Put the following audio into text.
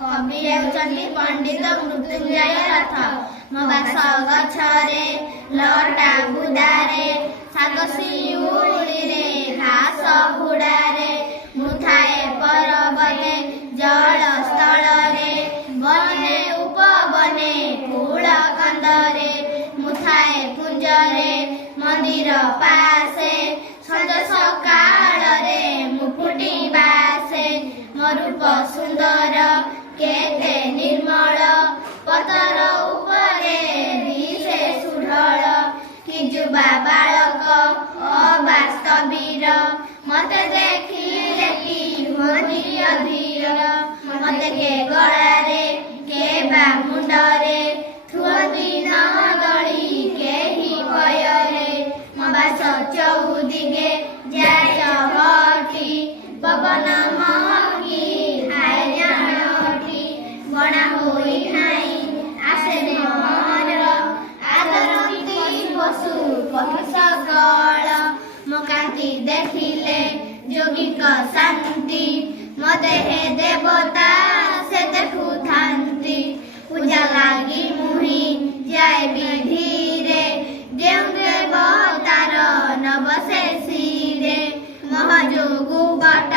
कवि हेउचंती पंडित मृत्युंजय रथ मो बास गछरे लटा बुदारे साग शिउली रे घास हुड़ारे मुथाए पर्वते जल स्थल रे बने उपवने फूल कंदरे मुथाए कुंजरे मंदिर पासे सज सकाळ रे मुकुटी बासे मो रूप सुंदर केते निर्मल पतर उपरे दिशे सुढळ कि जुबा बालक अवास्तवीर मते देखिले कि हुअति अधीर मते के गळारे के बा मुंडरे थुअति न गळी केही भୟରେ मो बास चौदिगे जाय हठी पवन महकी आए जाणठी बणा होई नाही आसे मोर आदरती पशु पक्षी सकल मो कांति देखिले योगिक शांति मो देहे देवता से देखु थांती पूजा लागी मुहि जाय विधिरे जेउ देवतार न बसे सिरे मह जोगु बट